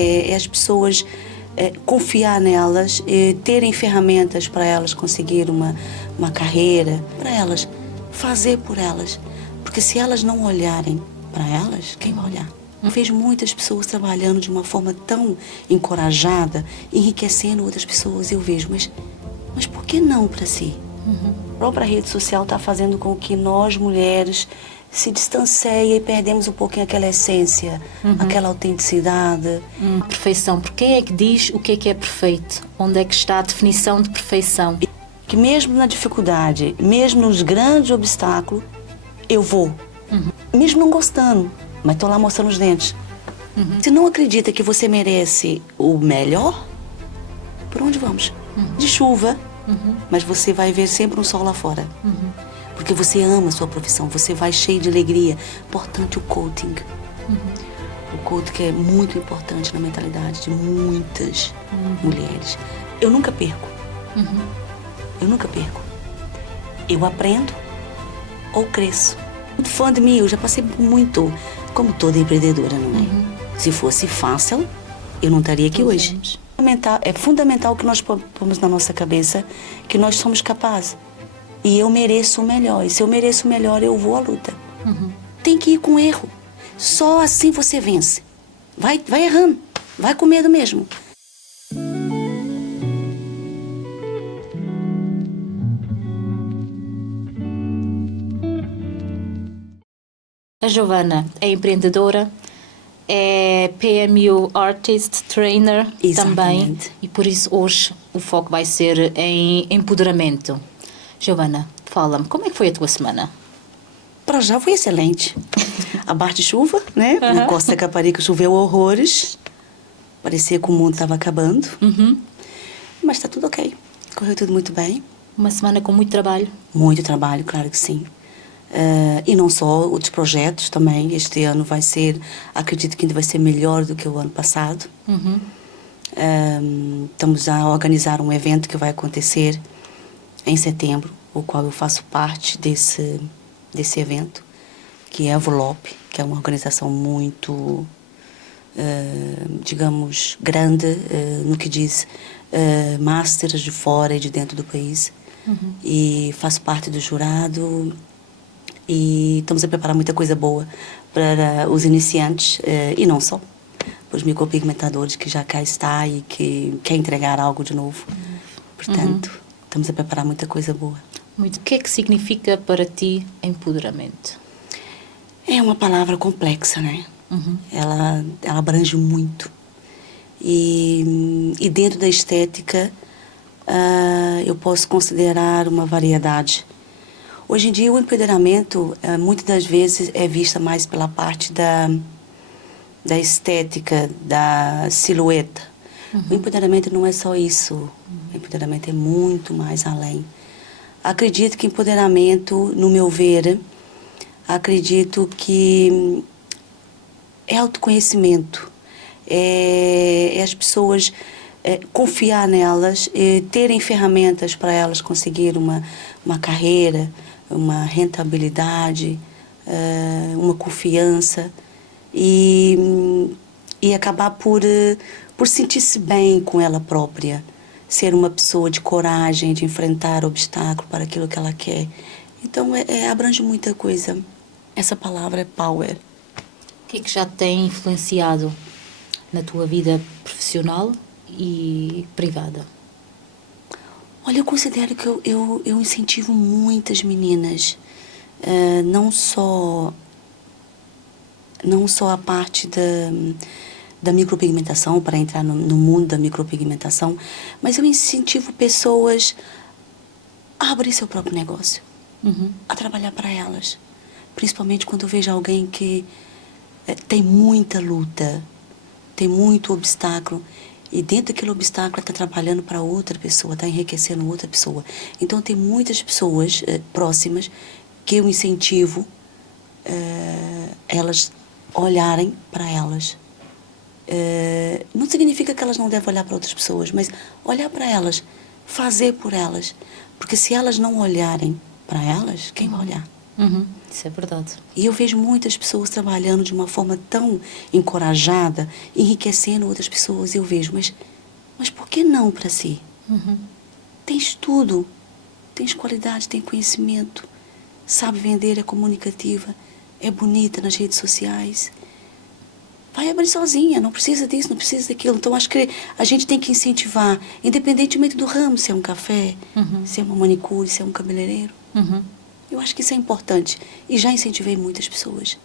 É as pessoas confiar nelas, terem ferramentas para elas conseguir uma carreira, para elas fazer por elas. Porque se elas não olharem para elas, quem vai olhar? Eu vejo muitas pessoas trabalhando de uma forma tão encorajada, enriquecendo outras pessoas. Eu vejo, mas por que não para si? A própria rede social está fazendo com que nós, mulheres, se distanciem e perdemos um pouquinho aquela essência, aquela autenticidade. Perfeição. Por quem é que diz o que é perfeito? Onde é que está a definição de perfeição? Que mesmo na dificuldade, mesmo nos grandes obstáculos, eu vou. Mesmo não gostando, mas estou lá mostrando os dentes. Se não acredita que você merece o melhor, por onde vamos? De chuva, mas você vai ver sempre um sol lá fora. Porque você ama a sua profissão, você vai cheio de alegria. Importante o coaching. O coaching que é muito importante na mentalidade de muitas mulheres. Eu nunca perco. Eu nunca perco. Eu aprendo ou cresço. Muito fã de mim, eu já passei muito, como toda empreendedora, não é? Se fosse fácil, eu não estaria aqui hoje. É fundamental que nós pomos na nossa cabeça que nós somos capazes. E eu mereço o melhor. E se eu mereço o melhor, eu vou à luta. Tem que ir com erro. Só assim você vence. Vai errando. Vai com medo mesmo. A Giovana é empreendedora, é PMU Artist Trainer também. Exatamente. E por isso hoje o foco vai ser em empoderamento. Giovana, fala-me, como é que foi a tua semana? Para já foi excelente. Abaixo de chuva, né? Na Costa da Caparica choveu horrores. Parecia que o mundo estava acabando. Mas está tudo ok. Correu tudo muito bem. Uma semana com muito trabalho? Muito trabalho, claro que sim. E não só, outros projetos também. Este ano vai ser, acredito que ainda vai ser melhor do que o ano passado. Estamos a organizar um evento que vai acontecer em setembro, o qual eu faço parte desse evento, que é a Envelope, que é uma organização muito, digamos, grande no que diz masters de fora e de dentro do país. E faço parte do jurado e estamos a preparar muita coisa boa para os iniciantes e não só, para os micropigmentadores que já cá está e que quer entregar algo de novo. Portanto, estamos a preparar muita coisa boa. Muito. O que é que significa para ti empoderamento? É uma palavra complexa, né? Ela abrange muito. E dentro da estética, eu posso considerar uma variedade. Hoje em dia, o empoderamento, muitas das vezes, é vista mais pela parte da estética, da silhueta. O empoderamento não é só isso. O empoderamento é muito mais além. Acredito que empoderamento, no meu ver, acredito que é autoconhecimento. É as pessoas confiar nelas, terem ferramentas para elas conseguir uma carreira, uma rentabilidade, uma confiança e acabar por sentir-se bem com ela própria, ser uma pessoa de coragem, de enfrentar obstáculos para aquilo que ela quer. Então, abrange muita coisa. Essa palavra é power. O que é que já te tem influenciado na tua vida profissional e privada? Olha, eu considero que eu incentivo muitas meninas, não só a parte da micropigmentação, para entrar no mundo da micropigmentação, mas eu incentivo pessoas a abrir seu próprio negócio, a trabalhar para elas. Principalmente quando eu vejo alguém que tem muita luta, tem muito obstáculo, e dentro daquele obstáculo está trabalhando para outra pessoa, está enriquecendo outra pessoa. Então, tem muitas pessoas próximas que eu incentivo elas olharem para elas. Não significa que elas não devem olhar para outras pessoas, mas olhar para elas, fazer por elas. Porque se elas não olharem para elas, quem vai olhar? Isso é verdade. E eu vejo muitas pessoas trabalhando de uma forma tão encorajada, enriquecendo outras pessoas. Eu vejo, mas por que não para si? Tens tudo. Tens qualidade, tem conhecimento. Sabe vender, é comunicativa. É bonita nas redes sociais. Vai abrir sozinha, não precisa disso, não precisa daquilo. Então, acho que a gente tem que incentivar, independentemente do ramo, se é um café, se é uma manicure, se é um cabeleireiro. Eu acho que isso é importante. E já incentivei muitas pessoas.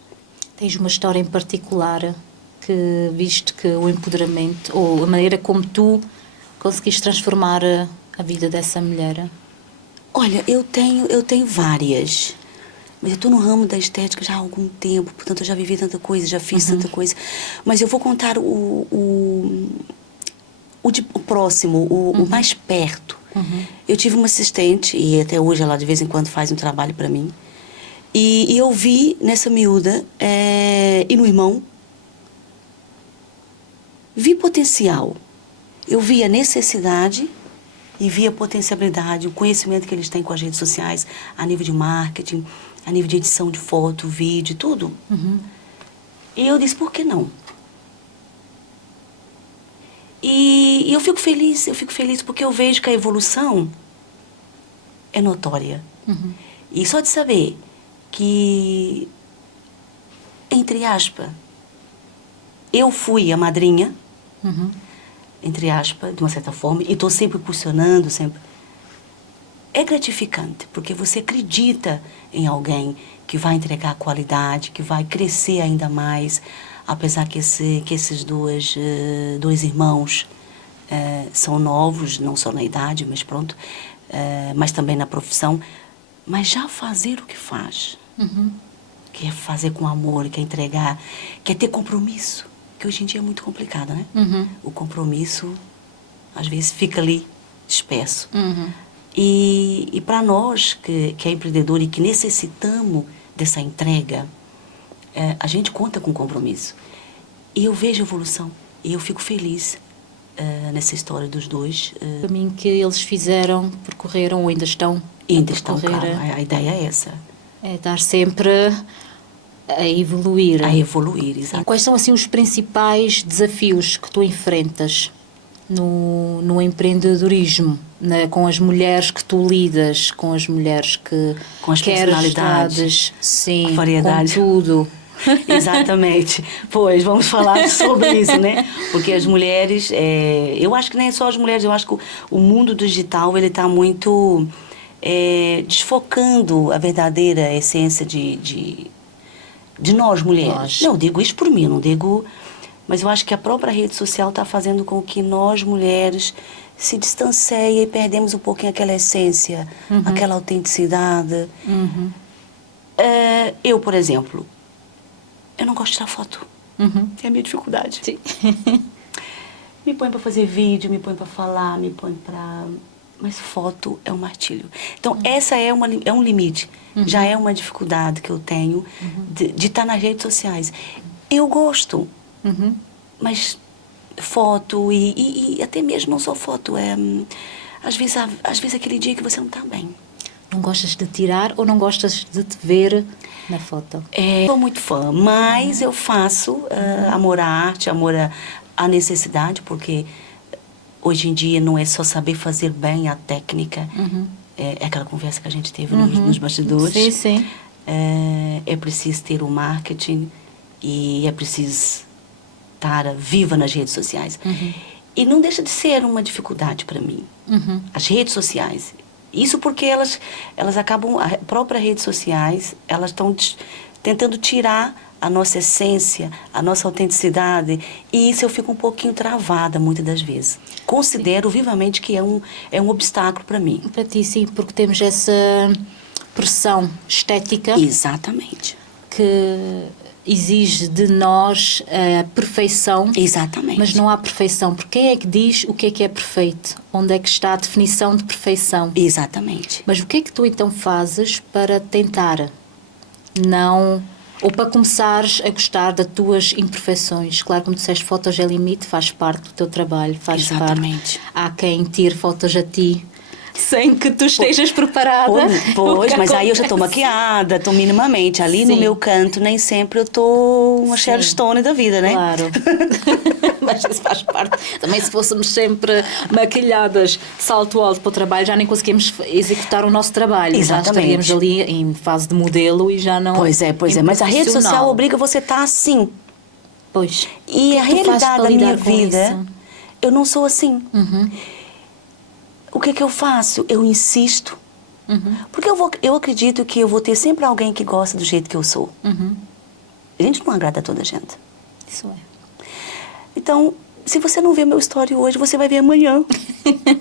Tens uma história em particular que viste que o empoderamento, ou a maneira como tu conseguiste transformar a vida dessa mulher? Olha, eu tenho várias. Mas eu estou no ramo da estética já há algum tempo, portanto eu já vivi tanta coisa, já fiz tanta coisa. Mas eu vou contar o próximo, o mais perto. Eu tive uma assistente, e até hoje ela de vez em quando faz um trabalho para mim. E eu vi nessa miúda, e no irmão, vi potencial. Eu vi a necessidade e vi a potencialidade, o conhecimento que eles têm com as redes sociais, a nível de marketing, a nível de edição de foto, vídeo, tudo. E eu disse, por que não? E eu fico feliz porque eu vejo que a evolução é notória. E só de saber que, entre aspas, eu fui a madrinha, entre aspas, de uma certa forma, e estou sempre impulsionando, sempre. É gratificante, porque você acredita em alguém que vai entregar qualidade, que vai crescer ainda mais, apesar que esses dois irmãos são novos, não só na idade, mas pronto, mas também na profissão, mas já fazer o que faz, quer fazer com amor, quer entregar, quer ter compromisso, que hoje em dia é muito complicado, né? O compromisso, às vezes, fica ali disperso. E para nós, que é empreendedor e que necessitamos dessa entrega, a gente conta com compromisso. E eu vejo evolução. E eu fico feliz nessa história dos dois. O caminho que eles fizeram, percorreram ou ainda estão Ainda estão, claro. A ideia é essa. É estar sempre a evoluir. A evoluir, exato. Quais são, assim, os principais desafios que tu enfrentas no empreendedorismo, com as mulheres que tu lidas, com as mulheres que com as personalidades, sim, a variedade, com tudo? Exatamente. Pois, vamos falar sobre isso, né? Porque as mulheres, eu acho que nem só as mulheres, eu acho que o mundo digital, ele está muito desfocando a verdadeira essência de nós, mulheres. Não, eu digo isso por mim, não digo... Mas eu acho que a própria rede social está fazendo com que nós, mulheres, se distanciem e perdemos um pouquinho aquela essência, aquela autenticidade. Eu, por exemplo, eu não gosto de tirar foto. É a minha dificuldade. Sim. Me põe para fazer vídeo, me põe para falar, me põe para... Mas foto é um martírio. Então, essa é um limite. Já é uma dificuldade que eu tenho de estar nas redes sociais. Eu gosto... Mas foto e até mesmo não só foto, às vezes aquele dia que você não está bem. Não gostas de tirar ou não gostas de te ver na foto? Sou muito fã, mas eu faço amor à arte, amor à necessidade, porque hoje em dia não é só saber fazer bem a técnica, é aquela conversa que a gente teve nos bastidores. Sim, sim. É preciso ter o marketing e é preciso estar viva nas redes sociais. E não deixa de ser uma dificuldade para mim. As redes sociais. Isso porque elas acabam, as próprias redes sociais, elas estão tentando tirar a nossa essência, a nossa autenticidade. E isso eu fico um pouquinho travada muitas das vezes. Considero vivamente que é um obstáculo para mim. Para ti, sim, porque temos essa pressão estética. Exatamente. Que exige de nós a perfeição. Exatamente. Mas não há perfeição. Porque quem é que diz o que é perfeito? Onde é que está a definição de perfeição? Exatamente. Mas o que é que tu então fazes para tentar não... Ou para começares a gostar das tuas imperfeições? Claro, como disseste, fotos é limite, faz parte do teu trabalho, faz Exatamente. parte. Há quem tire fotos a ti sem que tu estejas preparada. Pois, mas aí eu já estou maquiada, estou minimamente. Ali no meu canto, nem sempre eu estou uma Sharon Stone da vida, né? Claro. Mas isso faz parte. Também se fôssemos sempre maquilhadas, salto alto para o trabalho, já nem conseguimos executar o nosso trabalho. Exatamente. Já estaríamos ali em fase de modelo e já não... Pois é. Mas a rede social obriga você a estar assim. Pois. E a realidade da minha vida, isso? eu não sou assim. O que eu faço? Eu insisto. Porque eu acredito que eu vou ter sempre alguém que gosta do jeito que eu sou. A gente não agrada a toda a gente. Isso é. Então, se você não vê meu story hoje, você vai ver amanhã.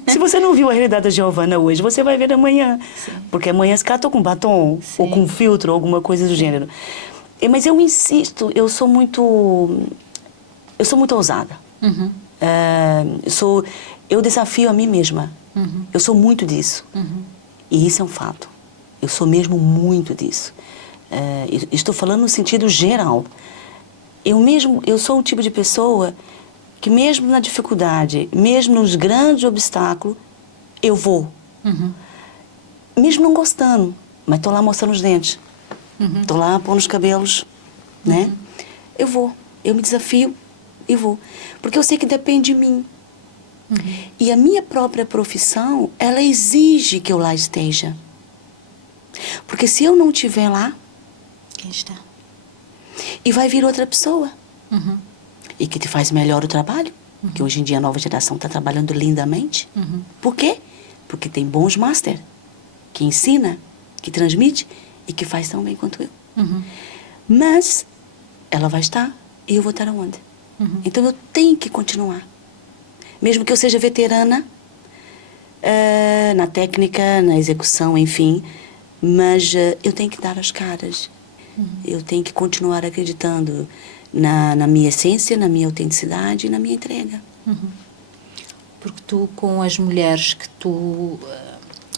Se você não viu a realidade da Giovana hoje, você vai ver amanhã. Sim. Porque amanhã se tô com batom, ou com filtro, ou alguma coisa do gênero. Mas eu insisto, eu sou muito ousada. Eu desafio a mim mesma. Eu sou muito disso. E isso é um fato. Eu sou mesmo muito disso. Estou falando no sentido geral. Eu sou o tipo de pessoa que mesmo na dificuldade, mesmo nos grandes obstáculos, eu vou. Mesmo não gostando, mas estou lá mostrando os dentes. Estou lá pondo os cabelos, né? Eu vou. Eu me desafio e vou. Porque eu sei que depende de mim. E a minha própria profissão, ela exige que eu lá esteja. Porque se eu não estiver lá... Quem está? E vai vir outra pessoa. E que te faz melhor o trabalho. Que hoje em dia a nova geração está trabalhando lindamente. Por quê? Porque tem bons master. Que ensina, que transmite e que faz tão bem quanto eu. Mas ela vai estar e eu vou estar aonde? Então eu tenho que continuar. Mesmo que eu seja veterana na técnica, na execução, enfim. Mas eu tenho que dar as caras. Eu tenho que continuar acreditando na minha essência, na minha autenticidade e na minha entrega. Porque tu, com as mulheres que tu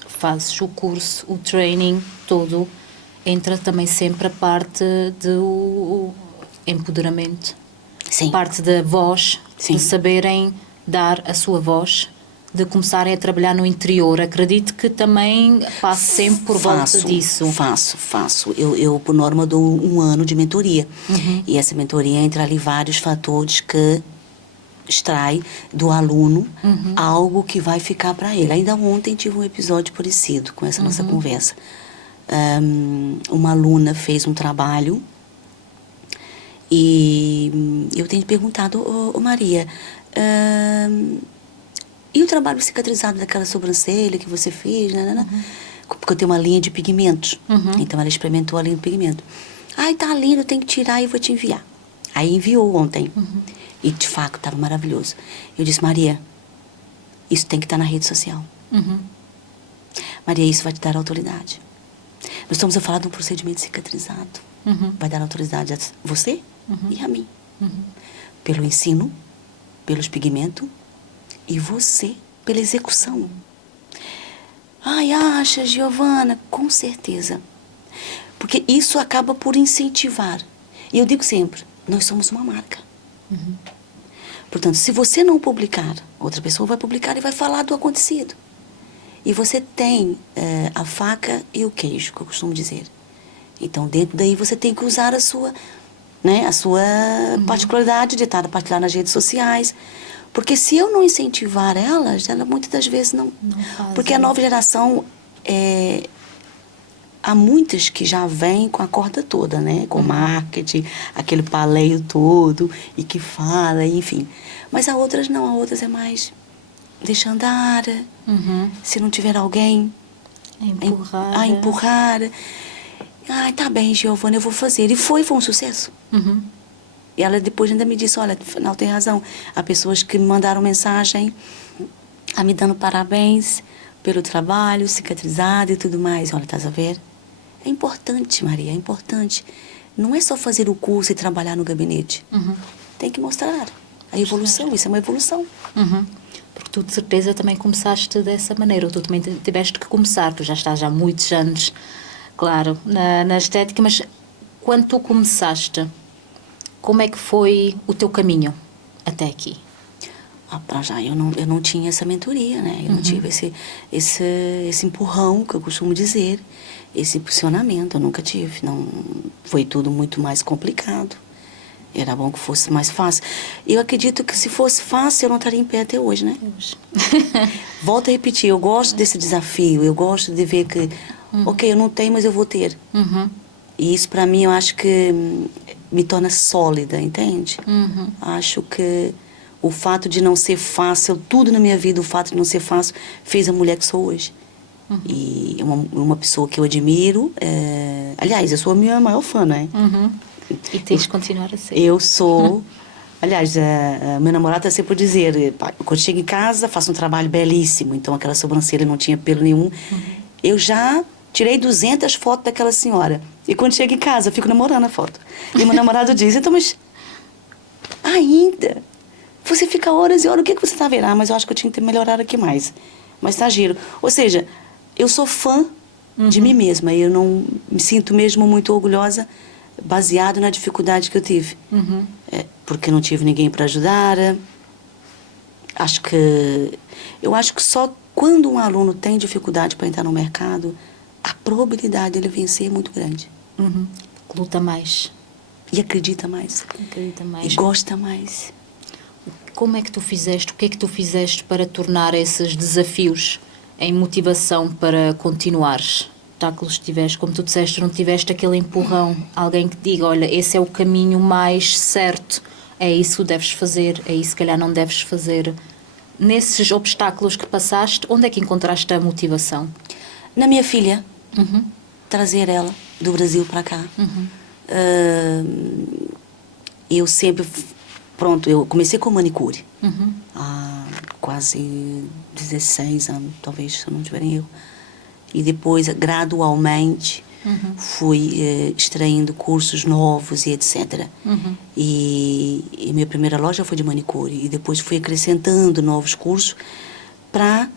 fazes o curso, o training todo, entra também sempre a parte do empoderamento. Sim. Parte da voz, de saberem dar a sua voz, de começarem a trabalhar no interior. Acredito que também passe sempre por volta disso. Faço. Eu, por norma, dou um ano de mentoria. E essa mentoria entra ali vários fatores que extrai do aluno algo que vai ficar para ele. Ainda ontem tive um episódio parecido com essa nossa conversa. Uma aluna fez um trabalho e eu tenho perguntado, ô Maria... E o trabalho cicatrizado daquela sobrancelha que você fez, né? Porque eu tenho uma linha de pigmentos. Então ela experimentou a linha de pigmento. Ai, tá lindo, eu tenho que tirar e vou te enviar. Aí enviou ontem. E de fato, estava maravilhoso. Eu disse, Maria, isso tem que estar na rede social. Maria, isso vai te dar autoridade. Nós estamos a falar de um procedimento cicatrizado. Vai dar autoridade a você e a mim. Pelo ensino, pelos pigmentos, e você pela execução. Ai, acha, Giovana? Com certeza. Porque isso acaba por incentivar. E eu digo sempre, nós somos uma marca. Portanto, se você não publicar, outra pessoa vai publicar e vai falar do acontecido. E você tem a faca e o queijo, que eu costumo dizer. Então, dentro daí, você tem que usar a sua particularidade de estar a partilhar nas redes sociais. Porque se eu não incentivar elas muitas das vezes não fazem. Porque a nova geração, há muitas que já vêm com a corda toda, né? Com marketing, aquele paleio todo, e que fala, enfim. Mas há outras não, há outras é mais deixa andar, se não tiver alguém a empurrar. Ai, tá bem, Giovana, eu vou fazer. E foi um sucesso. E ela depois ainda me disse, olha, afinal tem razão. Há pessoas que me mandaram mensagem me dando parabéns pelo trabalho, cicatrizado e tudo mais. Olha, estás a ver? É importante, Maria, é importante. Não é só fazer o curso e trabalhar no gabinete. Tem que mostrar a evolução, isso é uma evolução. Porque tu, de certeza, também começaste dessa maneira. Ou tu também tiveste que começar. Tu já estás há muitos anos, claro, na estética. Mas quando tu começaste... Como é que foi o teu caminho até aqui? Pra já, eu não tinha essa mentoria, né? Eu não tive esse empurrão, que eu costumo dizer, esse impulsionamento, eu nunca tive. Não, foi tudo muito mais complicado. Era bom que fosse mais fácil. Eu acredito que se fosse fácil, eu não estaria em pé até hoje, né? Volto a repetir, eu gosto desse desafio, eu gosto de ver que, ok, eu não tenho, mas eu vou ter. E isso, pra mim, eu acho que me torna sólida, entende? Acho que o fato de não ser fácil, tudo na minha vida, o fato de não ser fácil, fez a mulher que sou hoje. E uma pessoa que eu admiro, aliás, eu sou a minha maior fã, né? E tens de continuar a ser. Eu sou... Aliás, meu namorado está sempre por dizer, quando chego em casa, faço um trabalho belíssimo, então aquela sobrancelha não tinha pelo nenhum. Eu já tirei 200 fotos daquela senhora. E quando chego em casa, eu fico namorando a foto. E meu namorado diz, então, mas... Ainda? Você fica horas e horas, o que você está vendo? Mas eu acho que eu tinha que melhorar aqui mais. Mas tá giro. Ou seja, eu sou fã de mim mesma. E eu não me sinto mesmo muito orgulhosa baseado na dificuldade que eu tive. Porque não tive ninguém para ajudar. Eu acho que só quando um aluno tem dificuldade para entrar no mercado, a probabilidade dele vencer é muito grande. Luta mais. E acredita mais. Acredita mais. E gosta mais. Como é que tu fizeste, o que é que tu fizeste para tornar esses desafios em motivação para continuares? Obstáculos tiveste, como tu disseste, não tiveste aquele empurrão, alguém que te diga, olha, esse é o caminho mais certo, é isso que deves fazer, é isso que calhar não deves fazer. Nesses obstáculos que passaste, onde é que encontraste a motivação? Na minha filha. Trazer ela do Brasil para cá. Eu sempre... Pronto, eu comecei com manicure. Há quase 16 anos, talvez, se eu não tiver erro. E depois, gradualmente, fui extraindo cursos novos e etc. E minha primeira loja foi de manicure. E depois fui acrescentando novos cursos para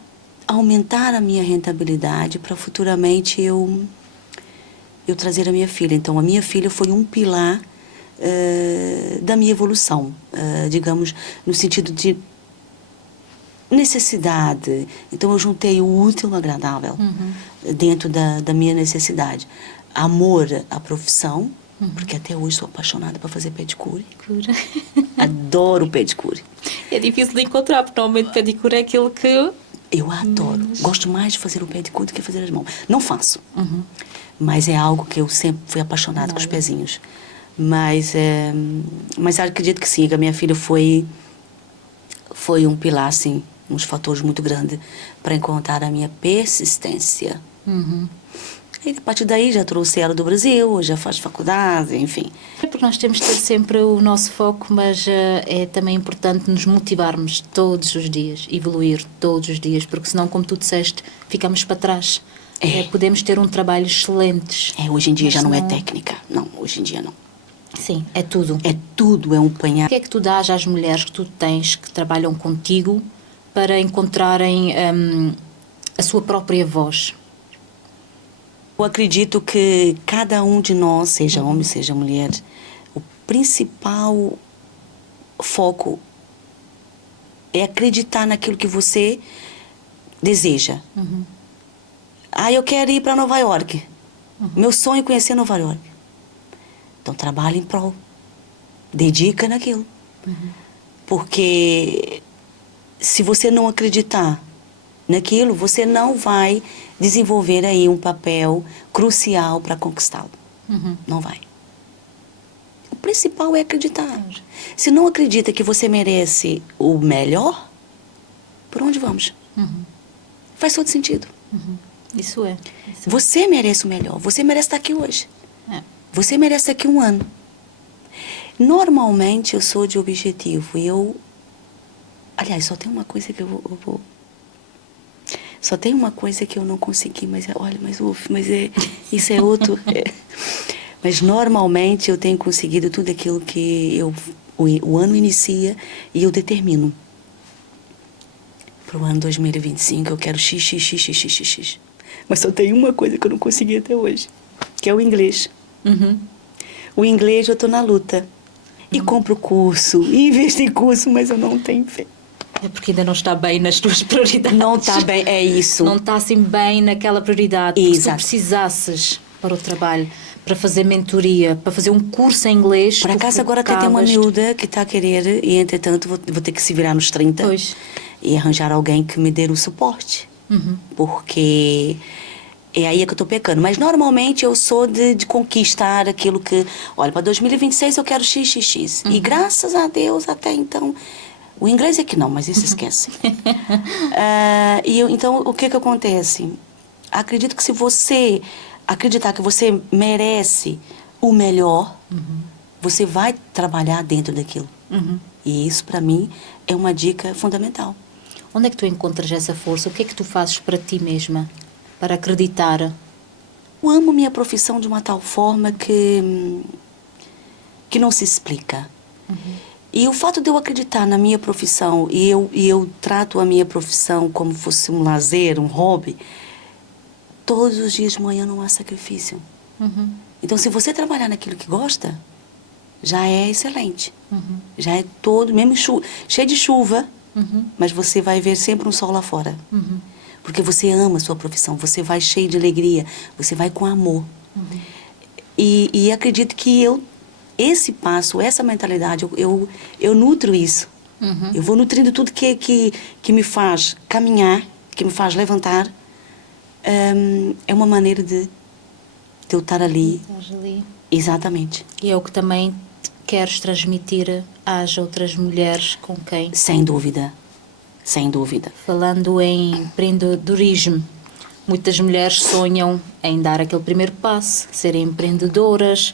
aumentar a minha rentabilidade, para futuramente eu trazer a minha filha. Então, a minha filha foi um pilar da minha evolução, digamos, no sentido de necessidade. Então, eu juntei o útil ao agradável dentro da minha necessidade. Amor à profissão, porque até hoje sou apaixonada por fazer pedicure. Adoro pedicure. É difícil de encontrar, porque normalmente pedicure é aquilo que... Eu adoro. Gosto mais de fazer o pedicure do que fazer as mãos. Não faço. Mas é algo que eu sempre fui apaixonada com os pezinhos. Mas acredito que sim, que a minha filha foi um pilar, assim, uns fatores muito grandes para encontrar a minha persistência. E a partir daí já trouxe ela do Brasil, já faz faculdade, enfim. É porque nós temos de ter sempre o nosso foco, mas é também importante nos motivarmos todos os dias, evoluir todos os dias, porque senão, como tu disseste, ficamos para trás. Podemos ter um trabalho excelente. Hoje em dia já não é técnica. Não, hoje em dia não. Sim, é tudo. É tudo, é um panhar. O que é que tu dás às mulheres que tu tens, que trabalham contigo, para encontrarem a sua própria voz? Eu acredito que cada um de nós, seja homem, seja mulher, o principal foco é acreditar naquilo que você deseja. Eu quero ir para Nova York. Meu sonho é conhecer Nova York. Então, trabalhe em prol. Dedica naquilo. Porque se você não acreditar naquilo, você não vai desenvolver aí um papel crucial para conquistá-lo. Não vai. O principal é acreditar. Se não acredita que você merece o melhor, por onde vamos? Faz todo sentido. Isso é. Você merece o melhor. Você merece estar aqui hoje. Você merece estar aqui um ano. Normalmente eu sou de objetivo. Aliás, só tem uma coisa que eu vou... Só tem uma coisa que eu não consegui, mas isso é outro. Mas normalmente eu tenho conseguido tudo aquilo que o ano inicia e eu determino. Para o ano 2025 eu quero x. Mas só tem uma coisa que eu não consegui até hoje, que é o inglês. O inglês eu estou na luta. E compro curso, e investo em curso, mas eu não tenho fé. É porque ainda não está bem nas tuas prioridades. Não está bem, é isso. Não está assim bem naquela prioridade. Porque se tu Exato. precisasses para o trabalho, para fazer mentoria, para fazer um curso em inglês... Por acaso agora até tem uma miúda que está a querer e, entretanto, vou ter que se virar nos 30 Pois. e arranjar alguém que me dê o suporte. Porque é aí que eu estou pecando. Mas, normalmente, eu sou de conquistar aquilo que... Olha, para 2026 eu quero XXX. E, graças a Deus, até então... O inglês é que não, mas isso esquece. Então, o que acontece? Acredito que se você acreditar que você merece o melhor, você vai trabalhar dentro daquilo. E isso, para mim, é uma dica fundamental. Onde é que tu encontras essa força? O que é que tu fazes para ti mesma? Para acreditar? Eu amo minha profissão de uma tal forma que não se explica. E o fato de eu acreditar na minha profissão e eu trato a minha profissão como fosse um lazer, um hobby, todos os dias de manhã não há sacrifício. Então, se você trabalhar naquilo que gosta, já é excelente. Já é todo, mesmo cheio de chuva, mas você vai ver sempre um sol lá fora. Porque você ama a sua profissão, você vai cheio de alegria, você vai com amor. E acredito que esse passo, essa mentalidade, eu nutro isso. Eu vou nutrindo tudo que me faz caminhar, que me faz levantar. É uma maneira de eu estar ali. Estás ali. Exatamente. E é o que também queres transmitir às outras mulheres com quem? Sem dúvida. Sem dúvida. Falando em empreendedorismo, muitas mulheres sonham em dar aquele primeiro passo, serem empreendedoras.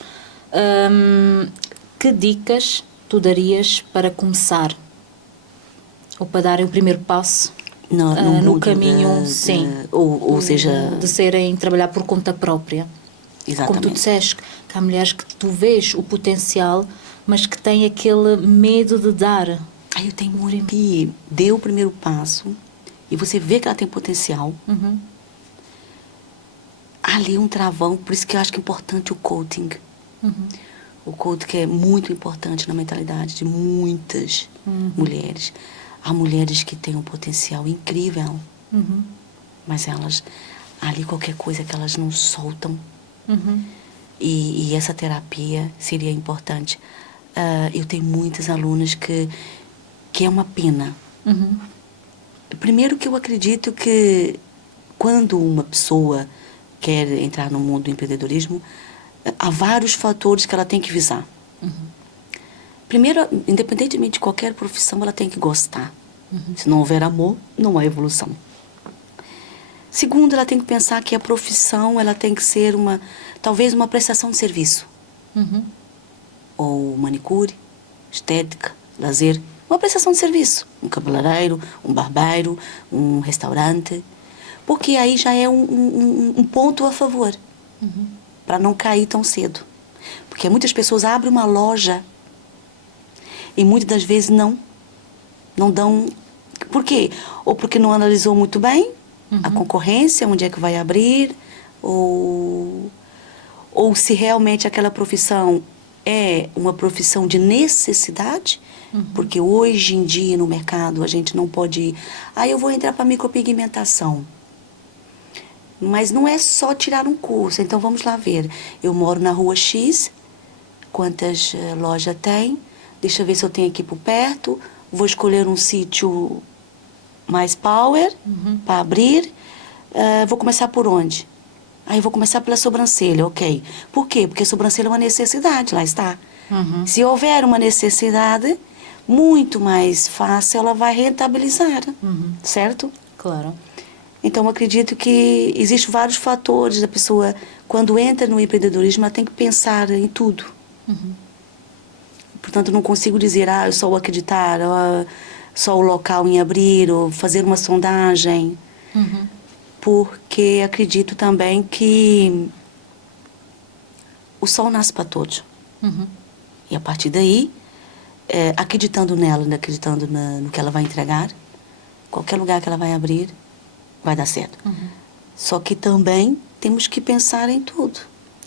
Que dicas tu darias para começar? Ou para darem o primeiro passo no caminho, sim. Ou seja... De serem, trabalhar por conta própria. Exatamente. Como tu disseste, que há mulheres que tu vês o potencial, mas que têm aquele medo de dar. Eu tenho muito que dê o primeiro passo e você vê que ela tem potencial. Ali um travão, por isso que eu acho que é importante o coaching. O coaching que é muito importante na mentalidade de muitas mulheres. Há mulheres que têm um potencial incrível, mas elas, ali qualquer coisa que elas não soltam. E essa terapia seria importante. Eu tenho muitas alunas que é uma pena. Primeiro que eu acredito que quando uma pessoa quer entrar no mundo do empreendedorismo, há vários fatores que ela tem que visar. Primeiro, independentemente de qualquer profissão, ela tem que gostar. Se não houver amor, não há evolução. Segundo, ela tem que pensar que a profissão ela tem que ser talvez uma prestação de serviço. Ou manicure, estética, lazer. Uma prestação de serviço. Um cabeleireiro, um barbeiro, um restaurante. Porque aí já é um ponto a favor. Para não cair tão cedo. Porque muitas pessoas abrem uma loja e muitas das vezes não dão... Por quê? Ou porque não analisou muito bem a concorrência, onde é que vai abrir, ou se realmente aquela profissão é uma profissão de necessidade, porque hoje em dia no mercado a gente não pode ir, eu vou entrar para micropigmentação. Mas não é só tirar um curso. Então, vamos lá ver. Eu moro na rua X. Quantas lojas tem? Deixa eu ver se eu tenho aqui por perto. Vou escolher um sítio mais power para abrir. Vou começar por onde? Aí, vou começar pela sobrancelha, ok. Por quê? Porque a sobrancelha é uma necessidade, lá está. Se houver uma necessidade, muito mais fácil ela vai rentabilizar. Certo? Claro. Então, eu acredito que existem vários fatores da pessoa, quando entra no empreendedorismo, ela tem que pensar em tudo. Portanto, não consigo dizer, eu só vou acreditar, só o local em abrir, ou fazer uma sondagem. Porque acredito também que o sol nasce para todos. E a partir daí, acreditando nela, acreditando no que ela vai entregar, qualquer lugar que ela vai abrir, vai dar certo. Só que também temos que pensar em tudo.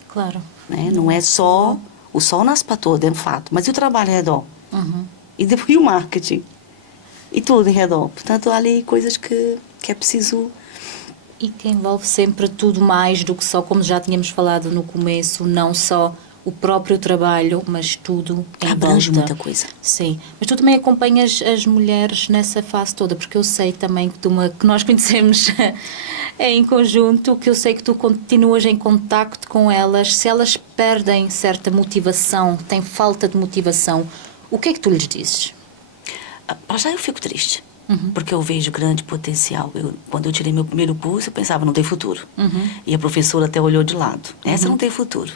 Claro. Né? Não é só... O sol nasce para todo, é um fato. Mas e o trabalho é dom? E o marketing? e tudo em redor. Portanto, há ali coisas que é preciso... E que envolve sempre tudo mais do que só, como já tínhamos falado no começo, não só o próprio trabalho, mas tudo em Abrange volta. muita coisa. Sim. Mas tu também acompanhas as mulheres nessa fase toda, porque eu sei também que nós conhecemos em conjunto, que eu sei que tu continuas em contacto com elas. Se elas perdem certa motivação, têm falta de motivação, o que é que tu lhes dizes? Para já eu fico triste. Porque eu vejo grande potencial. Quando eu tirei meu primeiro curso, eu pensava, não tem futuro. E a professora até olhou de lado. Essa não tem futuro.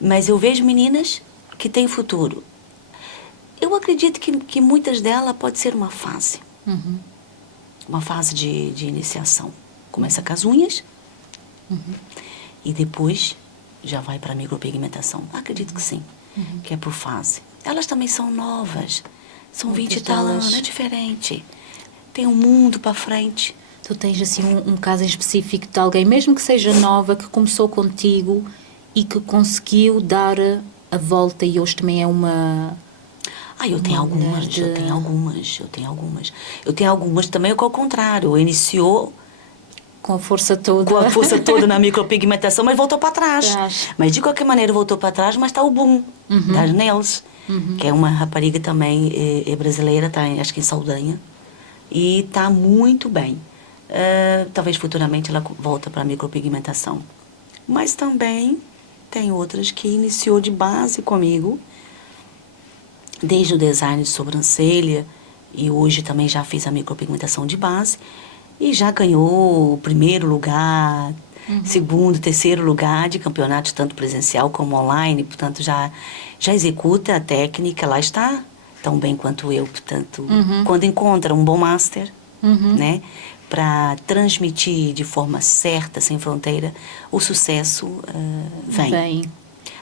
Mas eu vejo meninas que têm futuro. Eu acredito que muitas delas pode ser uma fase. Uma fase de iniciação. Começa com as unhas. E depois já vai para a micropigmentação. Acredito que sim. Que é por fase. Elas também são novas. São 20 e tal anos, é diferente. Tem um mundo para frente. Tu tens assim um caso em específico de alguém, mesmo que seja nova, que começou contigo e que conseguiu dar a volta e hoje também é uma... Eu tenho algumas. Eu tenho algumas também que ao contrário, iniciou... Com a força toda. Com a força toda na micropigmentação, mas voltou para trás. Mas de qualquer maneira voltou para trás, mas está o boom das nails. Que é uma rapariga também brasileira, tá, acho que em Saldanha, e está muito bem. Talvez futuramente ela volta para a micropigmentação. Mas também tem outras que iniciou de base comigo, desde o design de sobrancelha, e hoje também já fiz a micropigmentação de base, e já ganhou o primeiro lugar, segundo, terceiro lugar de campeonato, tanto presencial como online, portanto já executa a técnica, lá está, tão bem quanto eu, portanto, quando encontra um bom master, né, para transmitir de forma certa, sem fronteira, o sucesso vem.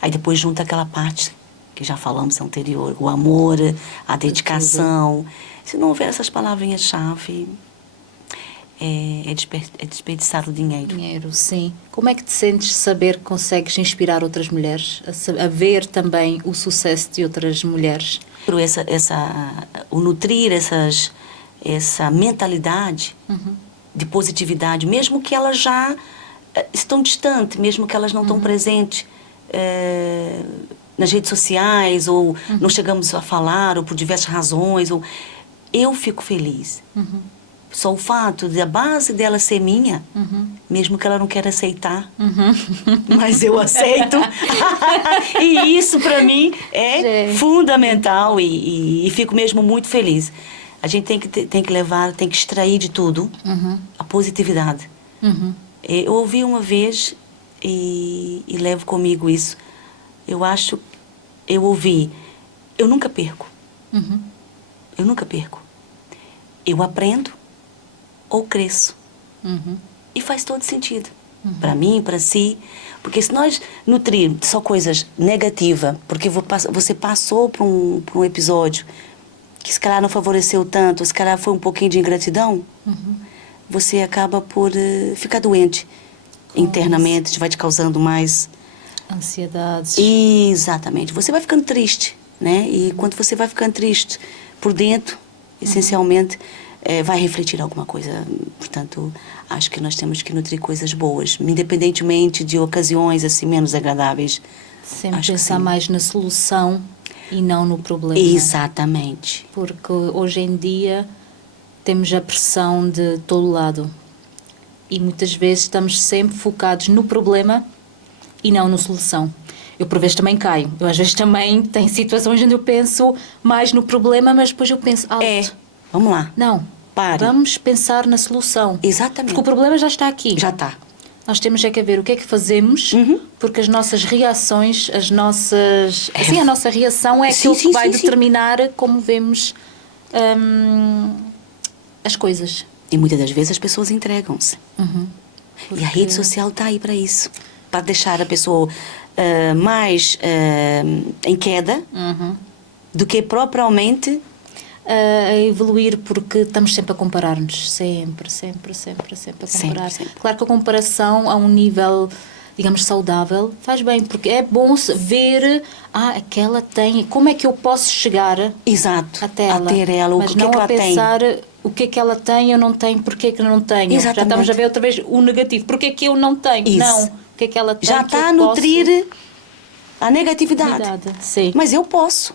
Aí depois junta aquela parte que já falamos anterior, o amor, a dedicação. Se não houver essas palavrinhas-chave, é desperdiçar o dinheiro. Dinheiro, sim. Como é que te sentes saber que consegues inspirar outras mulheres a ver também o sucesso de outras mulheres? O nutrir essa mentalidade de positividade, mesmo que elas já estão distantes, mesmo que elas não estão presentes nas redes sociais, ou não chegamos a falar, ou por diversas razões, eu fico feliz. Só o fato da base dela ser minha, mesmo que ela não queira aceitar, mas eu aceito. E isso, para mim, é fundamental e fico mesmo muito feliz. A gente tem que levar, tem que extrair de tudo a positividade. Eu ouvi uma vez e levo comigo isso. Eu ouvi, eu nunca perco. Eu nunca perco. Eu aprendo ou cresço. E faz todo sentido. Para mim, para si. Porque se nós nutrirmos só coisas negativas, porque você passou por um episódio que se calhar não favoreceu tanto, se calhar foi um pouquinho de ingratidão, você acaba por ficar doente internamente, vai te causando mais... ansiedades. Exatamente. Você vai ficando triste, né? E quando você vai ficando triste por dentro, essencialmente... vai refletir alguma coisa. Portanto, acho que nós temos que nutrir coisas boas, independentemente de ocasiões assim menos agradáveis. Sempre acho pensar mais na solução e não no problema. Exatamente. Porque hoje em dia temos a pressão de todo lado e muitas vezes estamos sempre focados no problema e não na solução. Eu por vezes também caio. Eu às vezes também tenho situações onde eu penso mais no problema, mas depois eu penso alto. Vamos lá. Não. Pare. Vamos pensar na solução. Exatamente. Porque o problema já está aqui. Já está. Nós temos que ver o que é que fazemos, porque as nossas reações, a nossa reação é aquilo que vai determinar como vemos as coisas. E muitas das vezes as pessoas entregam-se. E a rede social está aí para isso. Para deixar a pessoa mais em queda do que propriamente... a evoluir, porque estamos sempre a comparar-nos, sempre a comparar. Sempre. Claro que a comparação a um nível digamos, saudável, faz bem, porque é bom ver, aquela tem, como é que eu posso chegar Exato, até ela, a ter ela, mas o que não é que a ela tem. pensar o que é que ela tem, eu não tenho, porque é que eu não tenho. Exatamente. Já estamos a ver outra vez o negativo, porque é que eu não tenho, Isso. não, o que é que ela tem Já que eu está a nutrir posso... a negatividade. Verdade, sim. Mas eu posso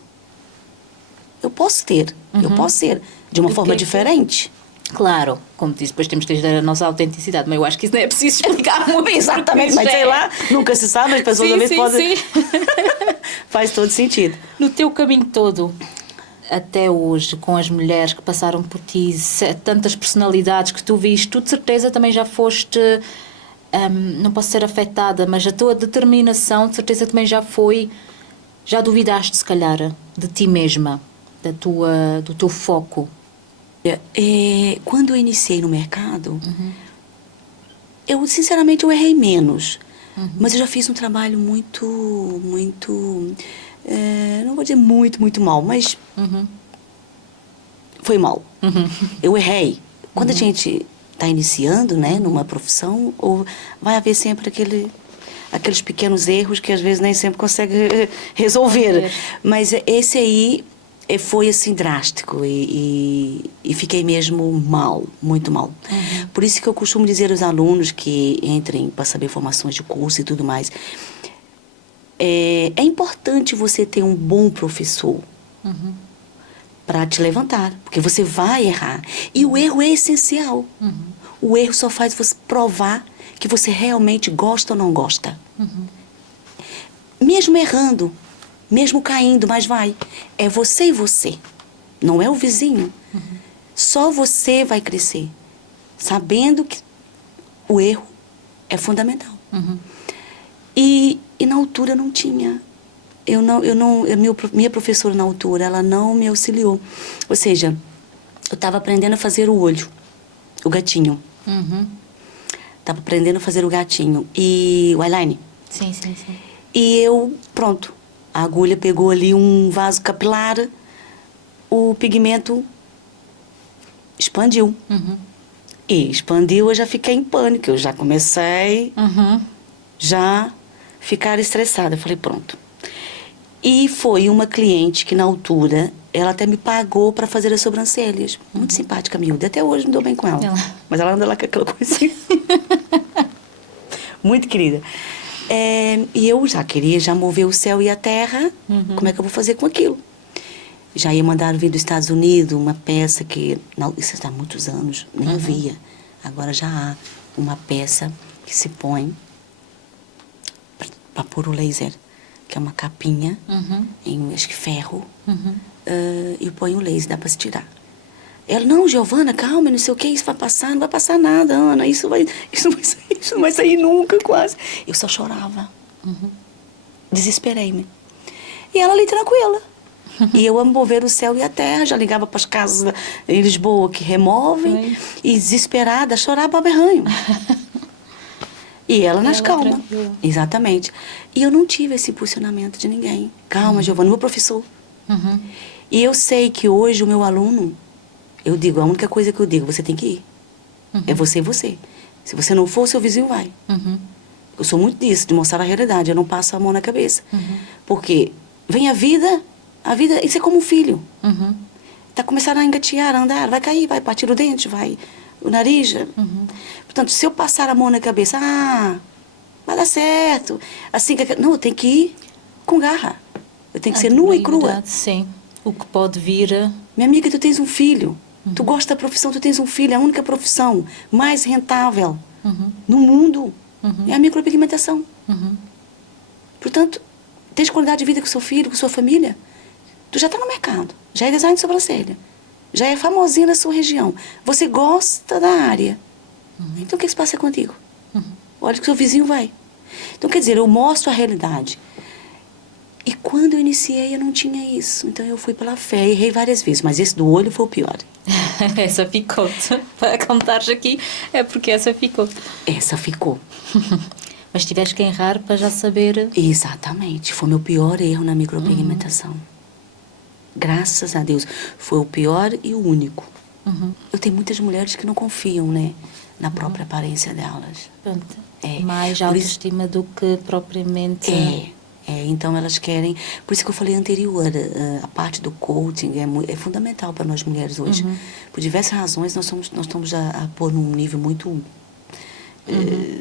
ter, eu posso ser, de uma forma diferente. Claro, como disse, depois temos que ter a nossa autenticidade, mas eu acho que isso não é preciso explicar muito. Exatamente, mas sei lá, nunca se sabe, as pessoas às vezes podem... Sim. Faz todo sentido. No teu caminho todo, até hoje, com as mulheres que passaram por ti, tantas personalidades que tu viste, tu de certeza também já foste, não posso ser afetada, mas a tua determinação de certeza também já duvidaste se calhar de ti mesma, do teu foco. Quando eu iniciei no mercado, sinceramente eu errei menos, mas eu já fiz um trabalho muito, não vou dizer muito mal, mas foi mal. Eu errei. Quando a gente está iniciando, né, numa profissão, vai haver sempre aqueles pequenos erros que às vezes nem sempre consegue resolver. Mas esse aí foi assim drástico e fiquei mesmo mal, muito mal. Por isso que eu costumo dizer aos alunos que entrem para saber formações de curso e tudo mais, é importante você ter um bom professor para te levantar, porque você vai errar. E o erro é essencial. O erro só faz você provar que você realmente gosta ou não gosta. Mesmo errando, mesmo caindo, mas vai. É você e você. Não é o vizinho. Só você vai crescer, sabendo que o erro é fundamental. E na altura não tinha. Minha professora na altura, ela não me auxiliou. Ou seja, eu estava aprendendo a fazer o olho, o gatinho. Estava aprendendo a fazer o gatinho. E o eyeliner. Sim. E pronto. A agulha pegou ali um vaso capilar, o pigmento expandiu. E expandiu, eu já fiquei em pânico. Eu já comecei já ficar estressada. Eu falei, pronto. E foi uma cliente que, na altura, ela até me pagou para fazer as sobrancelhas. Muito simpática, miúda. Até hoje me dou bem com ela. Mas ela anda lá com aquela coisinha. Muito querida. E eu já queria mover o céu e a terra. Como é que eu vou fazer com aquilo? Já ia mandar vir dos Estados Unidos uma peça que, isso está há muitos anos, nem havia. Agora já há uma peça que se põe para pôr o laser, que é uma capinha em, acho que ferro, e põe o laser, dá para se tirar. Ela, não, Giovana, calma, não sei o que, isso vai passar, não vai passar nada, Ana, isso não vai sair nunca, quase. Eu só chorava. Desesperei-me. E ela ali tranquila. E eu amo mover o céu e a terra, já ligava para as casas em Lisboa que removem, e desesperada, chorava para berranho. E ela nas calmas. Tranquila. Exatamente. E eu não tive esse impulsionamento de ninguém. Calma, Giovana, meu professor. E eu sei que hoje o meu aluno, eu digo, a única coisa que eu digo, você tem que ir. É você e você. Se você não for, seu vizinho vai. Eu sou muito disso, de mostrar a realidade. Eu não passo a mão na cabeça. Porque vem a vida, isso é como um filho. Tá começando a engatear, a andar, vai cair, vai partir o dente, vai o nariz. Portanto, se eu passar a mão na cabeça, vai dar certo. Assim não, eu tenho que ir com garra. Eu tenho que ser nua e crua. Verdade, sim. O que pode vir... Minha amiga, tu tens um filho. Tu gosta da profissão, tu tens um filho. É a única profissão mais rentável no mundo. É a micropigmentação. Portanto, tens qualidade de vida com seu filho, com sua família. Tu já está no mercado. Já é design de sobrancelha. Já é famosinha na sua região. Você gosta da área. Então, o que se passa contigo? Olha que seu vizinho vai. Então, quer dizer, eu mostro a realidade. E quando eu iniciei, eu não tinha isso. Então, eu fui pela fé e errei várias vezes. Mas esse do olho foi o pior. Essa ficou. Para contares aqui, é porque essa ficou. Essa ficou. Mas tiveste que errar para já saber... Exatamente. Foi meu pior erro na micropigmentação. Graças a Deus. Foi o pior e o único. Eu tenho muitas mulheres que não confiam, né? na própria aparência delas. Pronto. É. Mais Por isso- autoestima do que propriamente... Então elas querem... Por isso que eu falei anterior, a parte do coaching é fundamental para nós mulheres hoje. Por diversas razões, nós estamos a pôr num nível muito...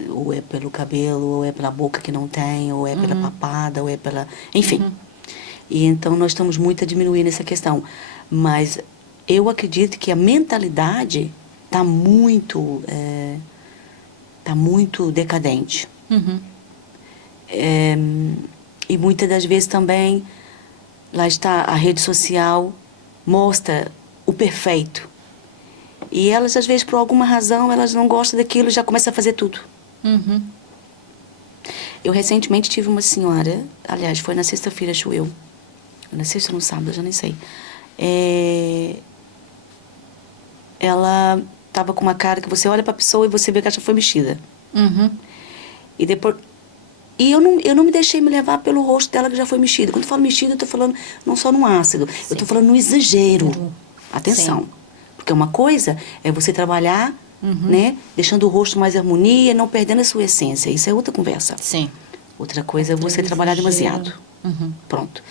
ou é pelo cabelo, ou é pela boca que não tem, ou é pela papada, ou é pela... Enfim. E então nós estamos muito a diminuir nessa questão. Mas eu acredito que a mentalidade está muito decadente. E muitas das vezes também, lá está, a rede social mostra o perfeito. E elas, às vezes, por alguma razão, elas não gostam daquilo e já começam a fazer tudo. Eu recentemente tive uma senhora, aliás, foi na sexta-feira, acho eu. Na sexta ou no sábado, eu já nem sei. Ela estava com uma cara que você olha para a pessoa e você vê que ela já foi mexida. E depois... E eu não me deixei me levar pelo rosto dela que já foi mexida. Quando eu falo mexida, eu estou falando não só no ácido. Eu estou falando no exagero. Atenção. Sim. Porque uma coisa é você trabalhar, né? Deixando o rosto mais harmonia, não perdendo a sua essência. Isso é outra conversa. Sim. Outra coisa é você trabalhar demasiado. Pronto.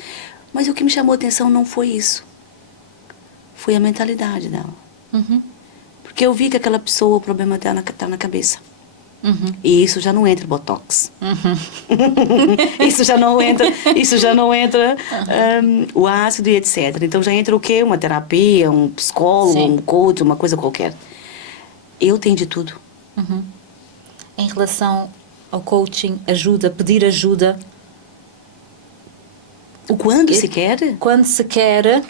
Mas o que me chamou a atenção não foi isso. Foi a mentalidade dela. Porque eu vi que aquela pessoa, o problema dela está na cabeça. E isso já não entra botox. Isso já não entra o ácido e etc. Então já entra o quê? Uma terapia, um psicólogo, Sim. um coach, uma coisa qualquer. Eu tenho de tudo. Em relação ao coaching, ajuda, pedir ajuda, O quando se quer, quando se quer,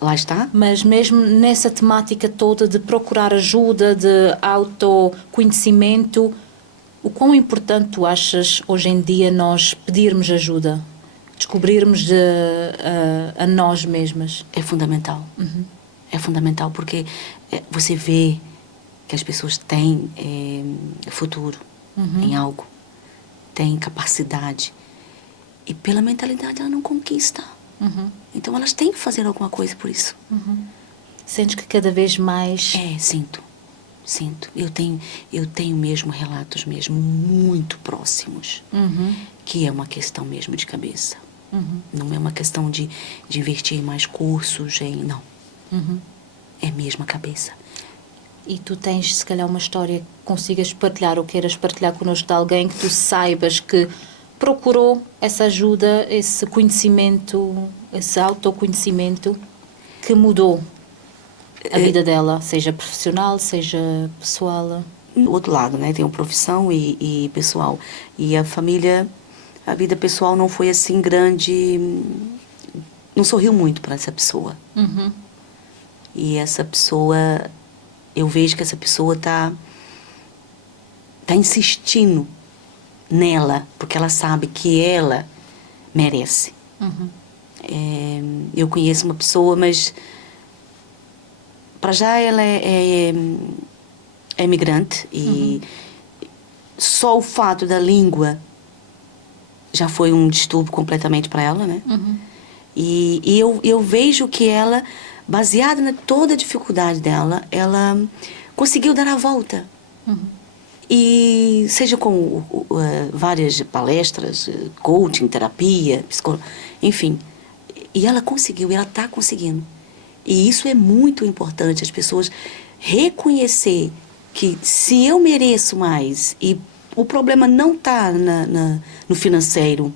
lá está. mas mesmo nessa temática toda de procurar ajuda, de autoconhecimento, o quão importante tu achas hoje em dia nós pedirmos ajuda, descobrirmos a nós mesmas? É fundamental. É fundamental porque você vê que as pessoas têm futuro em algo, têm capacidade. E pela mentalidade ela não conquista. Então elas têm que fazer alguma coisa por isso. Sentes que cada vez mais... Sinto. Eu tenho mesmo relatos mesmo muito próximos. Que é uma questão mesmo de cabeça. Não é uma questão de investir em mais cursos, não. É mesmo a cabeça. E tu tens, se calhar, uma história que consigas partilhar ou queiras partilhar connosco de alguém que tu saibas que procurou essa ajuda, esse conhecimento, esse autoconhecimento que mudou a vida dela, seja profissional, seja pessoal? Do outro lado, né? Tem a profissão e pessoal. E a família, a vida pessoal não foi assim grande, não sorriu muito para essa pessoa. E essa pessoa, eu vejo que essa pessoa tá insistindo nela, porque ela sabe que ela merece. Eu conheço uma pessoa, mas para já ela é imigrante e só o fato da língua já foi um distúrbio completamente para ela, né? E eu vejo que ela, baseada na toda a dificuldade dela, ela conseguiu dar a volta. E seja com várias palestras, coaching, terapia, psicólogo, enfim. E ela conseguiu, ela está conseguindo. E isso é muito importante, as pessoas reconhecer que se eu mereço mais, e o problema não está no financeiro,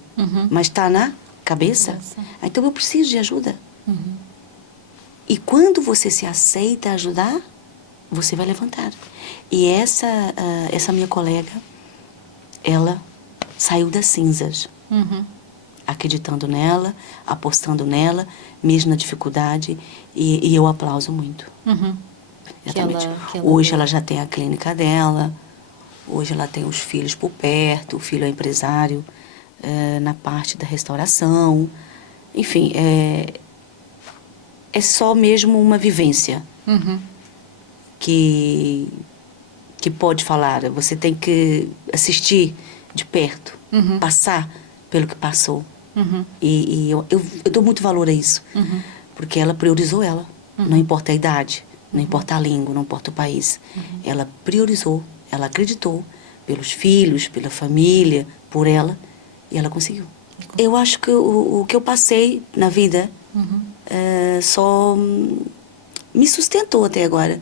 mas está na cabeça, então eu preciso de ajuda. E quando você se aceita ajudar, você vai levantar. E essa minha colega, ela saiu das cinzas, acreditando nela, apostando nela, mesmo na dificuldade, e eu aplauso muito. Exatamente. Hoje ela já tem a clínica dela, hoje ela tem os filhos por perto, o filho é empresário na parte da restauração. Enfim, é só mesmo uma vivência que pode falar. Você tem que assistir de perto, passar pelo que passou. E eu dou muito valor a isso, porque ela priorizou ela, não importa a idade. Não importa a língua, não importa o país. Ela priorizou, ela acreditou pelos filhos, pela família, por ela, e ela conseguiu. Eu acho que o que eu passei na vida só me sustentou até agora.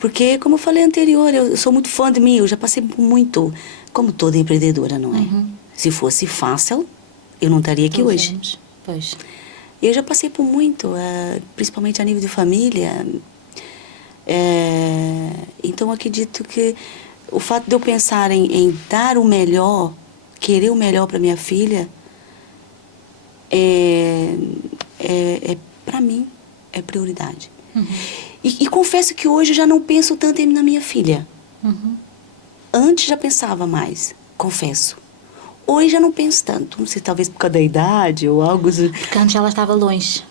Porque, como eu falei anterior, eu sou muito fã de mim, eu já passei por muito, como toda empreendedora, não é? Se fosse fácil, eu não estaria aqui hoje. Pois. Eu já passei por muito, principalmente a nível de família. Então, acredito que o fato de eu pensar em dar o melhor, querer o melhor para minha filha, para mim, é prioridade. E confesso que hoje eu já não penso tanto na minha filha. Antes já pensava mais, confesso. Hoje já não penso tanto. Não sei, talvez por causa da idade ou algo... Porque antes ela estava longe.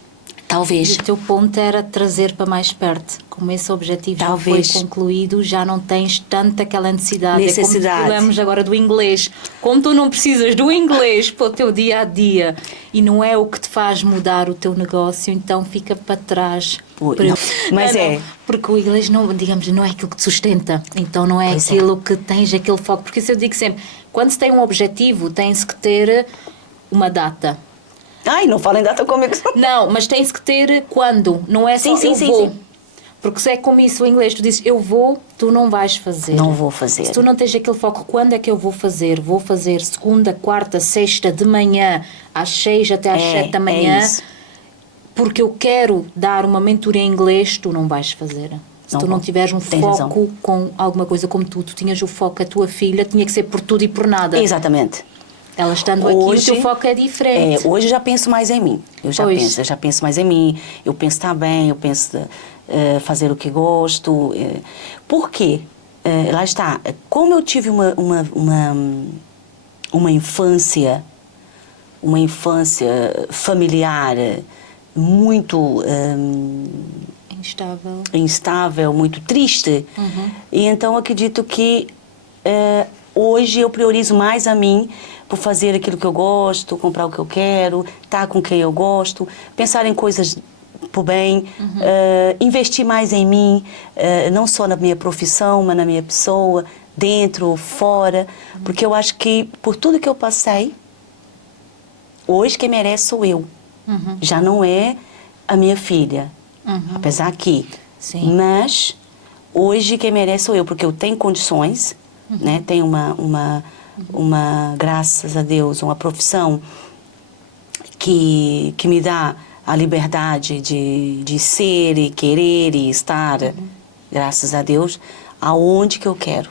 Talvez. E o teu ponto era trazer para mais perto. Como esse objetivo Talvez. já foi concluído, já não tens tanta aquela necessidade. Necessidade. É como falamos agora do inglês. Como tu não precisas do inglês para o teu dia-a-dia e não é o que te faz mudar o teu negócio, então fica para trás. Mas não, porque o inglês, não, digamos, não é aquilo que te sustenta. Então não é Pois aquilo que tens, aquele foco. Porque isso eu digo sempre, quando se tem um objetivo, tem-se que ter uma data. Ai, não falem data comigo. Não, mas tem-se que ter quando. Não é só Sim, eu sim, vou. sim. Porque se é como isso o inglês, tu dizes eu vou, tu não vais fazer. Não vou fazer. Se tu não tens aquele foco, quando é que eu vou fazer? Vou fazer segunda, quarta, sexta, de manhã, às 6 até às 7 da manhã. Isso. Porque eu quero dar uma mentoria em inglês, tu não vais fazer. Se tu não tiveres um foco com alguma coisa como tu tinhas o foco, a tua filha tinha que ser por tudo e por nada. Exatamente. Ela estando hoje, aqui, o teu foco é diferente. Hoje eu já penso mais em mim. Eu já penso mais em mim. Eu penso estar bem, eu penso fazer o que gosto. Por quê? Lá está. Como eu tive uma infância familiar muito instável, muito triste, e então acredito que hoje eu priorizo mais a mim por fazer aquilo que eu gosto, comprar o que eu quero, estar com quem eu gosto, pensar em coisas por bem, investir mais em mim, não só na minha profissão, mas na minha pessoa, dentro, fora, porque eu acho que por tudo que eu passei, hoje quem merece sou eu. Já não é a minha filha, apesar que, mas hoje quem merece sou eu, porque eu tenho condições, né? Tenho graças a Deus, uma profissão que me dá a liberdade de ser e querer e estar, graças a Deus, aonde que eu quero.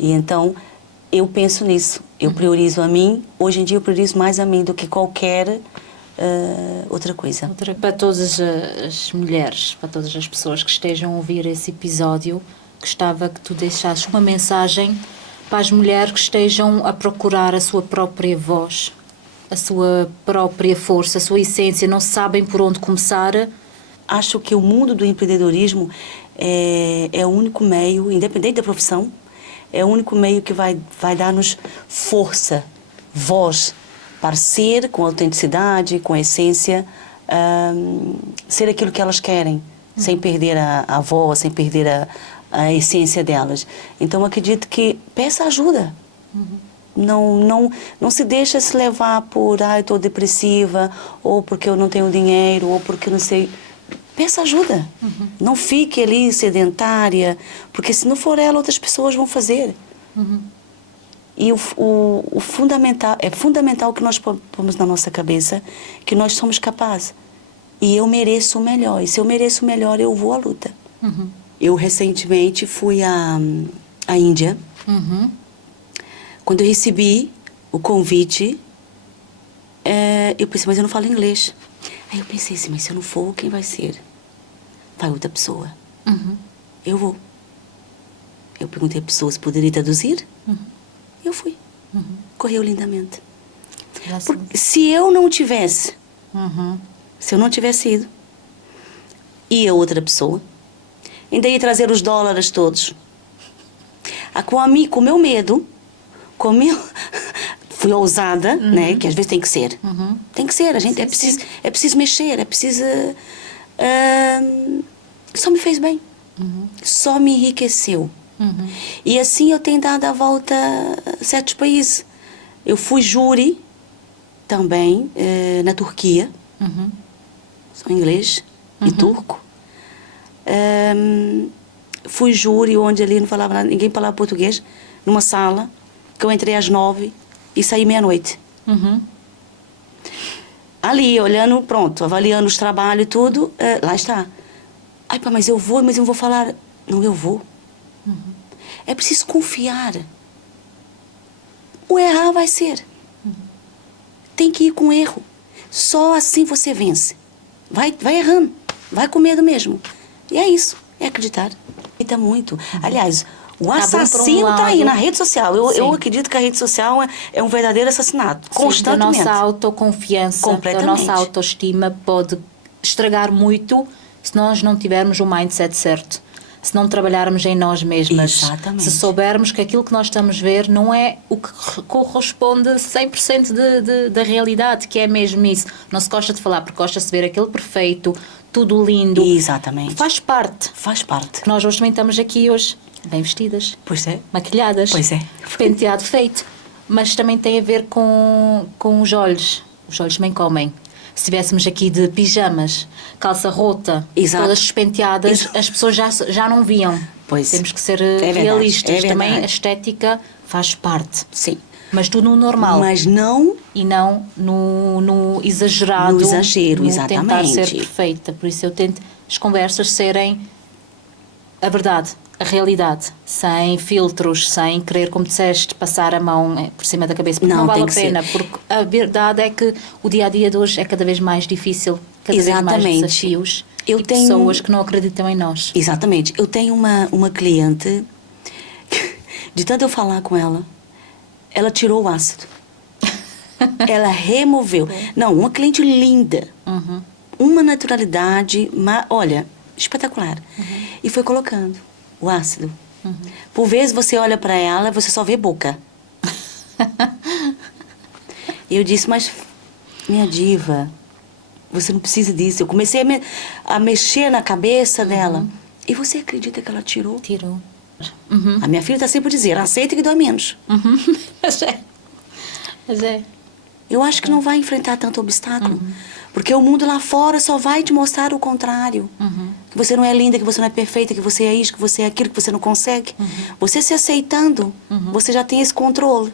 E então, eu penso nisso. Eu priorizo a mim. Hoje em dia, eu priorizo mais a mim do que qualquer outra coisa. Para todas as mulheres, para todas as pessoas que estejam a ouvir esse episódio, gostava que tu deixasses uma mensagem para as mulheres que estejam a procurar a sua própria voz, a sua própria força, a sua essência, não sabem por onde começar. Acho que o mundo do empreendedorismo é o único meio, independente da profissão, é o único meio que vai dar-nos força, voz, para ser com autenticidade, com essência, ser aquilo que elas querem, sem perder a voz, sem perder a essência delas. Então, acredito que peça ajuda. Não se deixa se levar por, estou depressiva, ou porque eu não tenho dinheiro, ou porque não sei. Peça ajuda. Não fique ali sedentária, porque se não for ela, outras pessoas vão fazer. E o fundamental, é fundamental que nós pomos na nossa cabeça que nós somos capazes. E eu mereço o melhor. E se eu mereço o melhor, eu vou à luta. Eu recentemente fui à Índia. Quando eu recebi o convite, eu pensei, mas eu não falo inglês. Aí eu pensei assim, mas se eu não for, quem vai ser? Vai outra pessoa. Eu vou. Eu perguntei à pessoa se poderia traduzir. Eu fui. Correu lindamente. Porque se eu não tivesse, se eu não tivesse ido, ia outra pessoa, ainda ia trazer os dólares todos. Com o meu medo, fui ousada, né? Que às vezes tem que ser. Tem que ser, a gente é preciso mexer, é preciso só me fez bem. Só me enriqueceu. E assim eu tenho dado a volta a certos países. Eu fui júri também na Turquia. Sou inglês e turco. Fui júri onde ali não falava nada, ninguém falava português, numa sala, que eu entrei às 9 e saí meia-noite. Ali, olhando, pronto, avaliando os trabalhos e tudo, lá está. Ai, pá, mas eu não vou falar. Não, eu vou. É preciso confiar. O errar vai ser. Tem que ir com erro. Só assim você vence. Vai errando. Vai com medo mesmo. E é isso. É acreditar. E tá muito. Aliás, o assassino tá aí na rede social. Eu acredito que a rede social é um verdadeiro assassinato. Constantemente. A nossa autoconfiança, a nossa autoestima pode estragar muito se nós não tivermos o mindset certo. Se não trabalharmos em nós mesmas. Exatamente. Se soubermos que aquilo que nós estamos a ver não é o que corresponde 100% da realidade, que é mesmo isso. Não se gosta de falar porque gosta-se de ver aquele perfeito, tudo lindo. Exatamente. Faz parte. Faz parte. Nós hoje também estamos aqui hoje bem vestidas. Pois é. Maquilhadas. Pois é. Penteado feito. Mas também tem a ver com os olhos. Os olhos também comem. Se estivéssemos aqui de pijamas, calça rota, todas despenteadas, as pessoas já não viam. Pois. Temos que ser verdade, realistas. Também a estética faz parte. Sim. Mas tudo no normal. Mas não... E não no exagerado. No exagero, exatamente. Tentar ser perfeita. Por isso eu tento as conversas serem a verdade, a realidade. Sem filtros, sem querer, como disseste, passar a mão por cima da cabeça. Porque não vale a pena. Porque a verdade é que o dia-a-dia de hoje é cada vez mais difícil. Cada vez mais desafios. E pessoas que não acreditam em nós. Exatamente. Eu tenho uma cliente, de tanto eu falar com ela, ela tirou o ácido. Ela removeu. Não, uma cliente linda. Uma naturalidade, olha, espetacular. E foi colocando o ácido. Por vezes você olha para ela, você só vê boca. E eu disse, mas minha diva, você não precisa disso. Eu comecei a mexer na cabeça dela. E você acredita que ela tirou? Tirou. A minha filha está sempre dizendo, aceita que dói menos. Mas é. Eu acho que não vai enfrentar tanto obstáculo. Porque o mundo lá fora só vai te mostrar o contrário. Que você não é linda, que você não é perfeita, que você é isso, que você é aquilo, que você não consegue. Você se aceitando, você já tem esse controle.